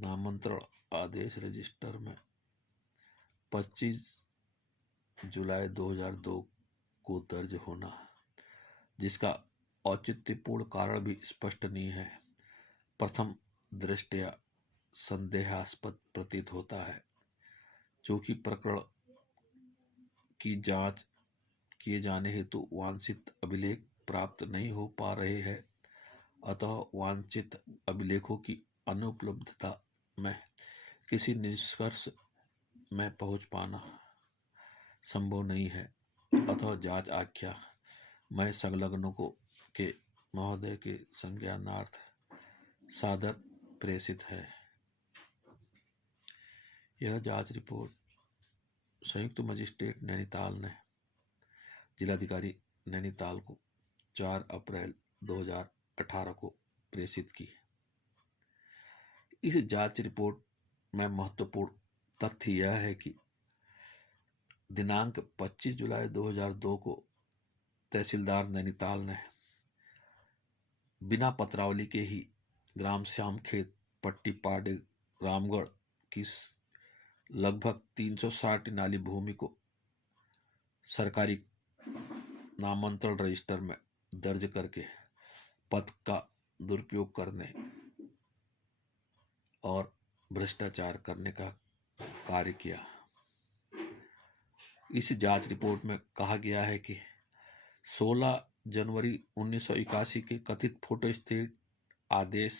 नामांतरण आदेश रजिस्टर में 25 जुलाई 2002 को दर्ज होना, जिसका औचित्यपूर्ण कारण भी स्पष्ट नहीं है, प्रथम दृष्टया संदेहास्पद प्रतीत होता है। चूंकि प्रकरण की जांच किए जाने हेतु वांछित अभिलेख प्राप्त नहीं हो पा रहे हैं, अतः वांछित अभिलेखों की अनुपलब्धता में किसी निष्कर्ष में पहुंच पाना संभव नहीं है। अतः जांच आख्या में संलग्नों को के महोदय के संज्ञानार्थ सादर प्रेषित है। यह जांच रिपोर्ट संयुक्त मजिस्ट्रेट नैनीताल ने जिलाधिकारी नैनीताल को 4 अप्रैल 2018 को प्रेषित की। इस जांच रिपोर्ट में महत्वपूर्ण तथ्य यह है कि दिनांक 25 जुलाई 2002 को तहसीलदार नैनीताल ने बिना पत्रावली के ही ग्राम श्याम खेत पट्टी पाडे रामगढ़ की लगभग 360 नाली भूमि को सरकारी नामांतरण रजिस्टर में दर्ज करके पद का दुरुपयोग करने और भ्रष्टाचार करने का कार्य किया। इस जांच रिपोर्ट में कहा गया है कि 16 जनवरी 1981 के कथित फोटोस्टेट आदेश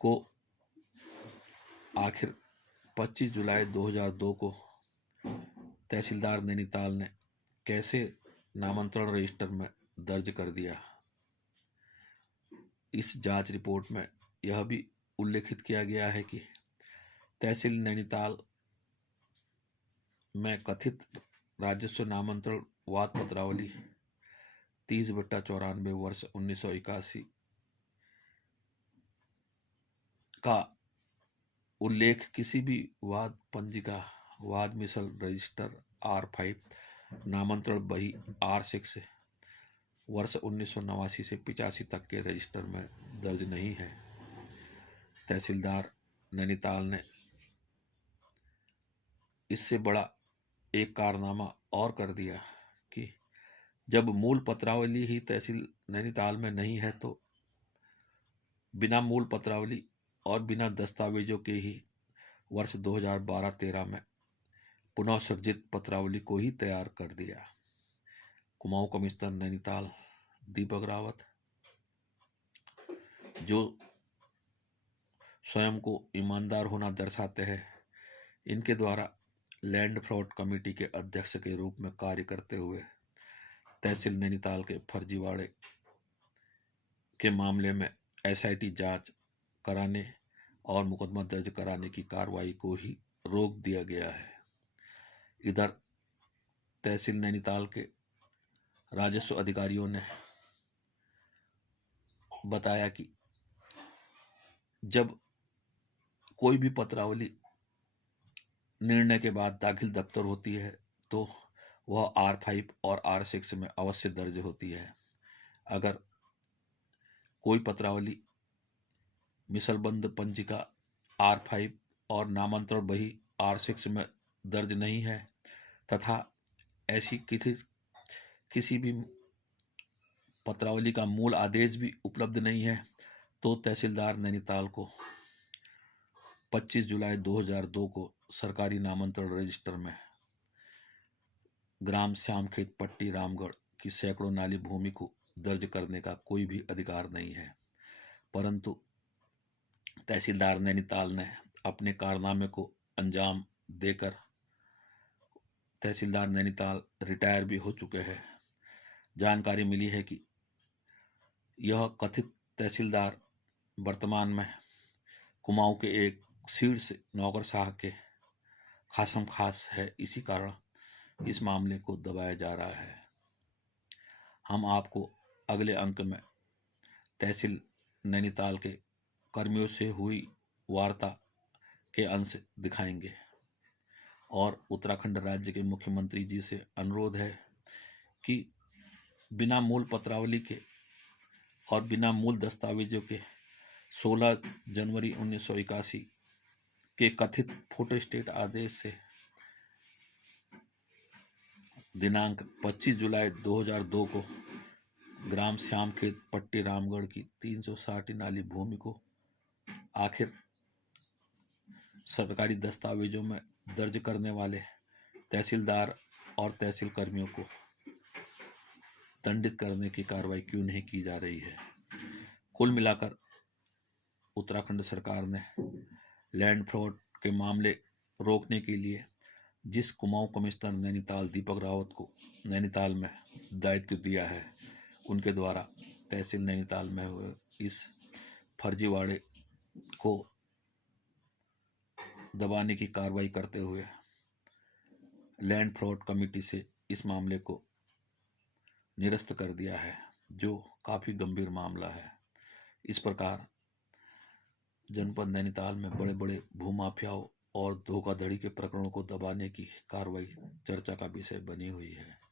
को आखिर 25 जुलाई 2002 को तहसीलदार नैनीताल ने कैसे नामांतरण रजिस्टर में दर्ज कर दिया। इस जांच रिपोर्ट में यह भी उल्लेखित किया गया है कि तहसील नैनीताल में कथित राजस्व नामांतरण वाद पत्रावली 30/94 वर्ष 1981 का उल्लेख किसी भी वाद पंजिका, वाद मिसल रजिस्टर R5, नामांतरण बही R6 वर्ष 1989 से 85 तक के रजिस्टर में दर्ज नहीं है। तहसीलदार नैनीताल ने इससे बड़ा एक कारनामा और कर दिया कि जब मूल पत्रावली ही तहसील नैनीताल में नहीं है तो बिना मूल पत्रावली और बिना दस्तावेजों के ही वर्ष 2012-13 में पुनः सृजित पत्रावली को ही तैयार कर दिया। कुमाऊं कमिश्नर नैनीताल दीपक रावत, जो स्वयं को ईमानदार होना दर्शाते हैं, इनके द्वारा लैंड फ्रॉड कमेटी के अध्यक्ष के रूप में कार्य करते हुए तहसील नैनीताल के फर्जीवाड़े के मामले में SIT जांच कराने और मुकदमा दर्ज कराने की कार्रवाई को ही रोक दिया गया है। इधर तहसील नैनीताल के राजस्व अधिकारियों ने बताया कि जब कोई भी पत्रावली निर्णय के बाद दाखिल दफ्तर होती है तो वह R5 और R6 में अवश्य दर्ज होती है। अगर कोई पत्रावली मिसलबंद पंजिका R5 और नामांतरण बही R6 में दर्ज नहीं है तथा ऐसी किसी भी पत्रावली का मूल आदेश भी उपलब्ध नहीं है तो तहसीलदार नैनीताल को 25 जुलाई 2002 को सरकारी नामांतरण रजिस्टर में ग्राम श्याम खेत पट्टी रामगढ़ की सैकड़ों नाली भूमि को दर्ज करने का कोई भी अधिकार नहीं है। परंतु तहसीलदार नैनीताल ने अपने कारनामे को अंजाम देकर तहसीलदार नैनीताल रिटायर भी हो चुके हैं। जानकारी मिली है कि यह कथित तहसीलदार वर्तमान में कुमाऊं के एक शीर्ष नौकरशाह के खासम खास है। इसी कारण इस मामले को दबाया जा रहा है। हम आपको अगले अंक में तहसील नैनीताल के कर्मियों से हुई वार्ता के अंश दिखाएंगे और उत्तराखंड राज्य के मुख्यमंत्री जी से अनुरोध है कि बिना मूल पत्रावली के और बिना मूल दस्तावेजों के 16 जनवरी 1981 के कथित फोटोस्टेट आदेश से दिनांक 25 जुलाई 2002 को ग्राम श्यामखेत पट्टी रामगढ़ की 360 नाली भूमि को आखिर सरकारी दस्तावेजों में दर्ज करने वाले तहसीलदार और तहसील कर्मियों को दंडित करने की कार्रवाई क्यों नहीं की जा रही है। कुल मिलाकर उत्तराखंड सरकार ने लैंड फ्रॉड के मामले रोकने के लिए जिस कुमाऊं कमिश्नर नैनीताल दीपक रावत को नैनीताल में दायित्व दिया है, उनके द्वारा तहसील नैनीताल में हुए इस फर्जीवाड़े को दबाने की कार्रवाई करते हुए लैंड फ्रॉड कमेटी से इस मामले को निरस्त कर दिया है, जो काफी गंभीर मामला है। इस प्रकार जनपद नैनीताल में बड़े बड़े भूमाफियाओं और धोखाधड़ी के प्रकरणों को दबाने की कार्रवाई चर्चा का विषय बनी हुई है।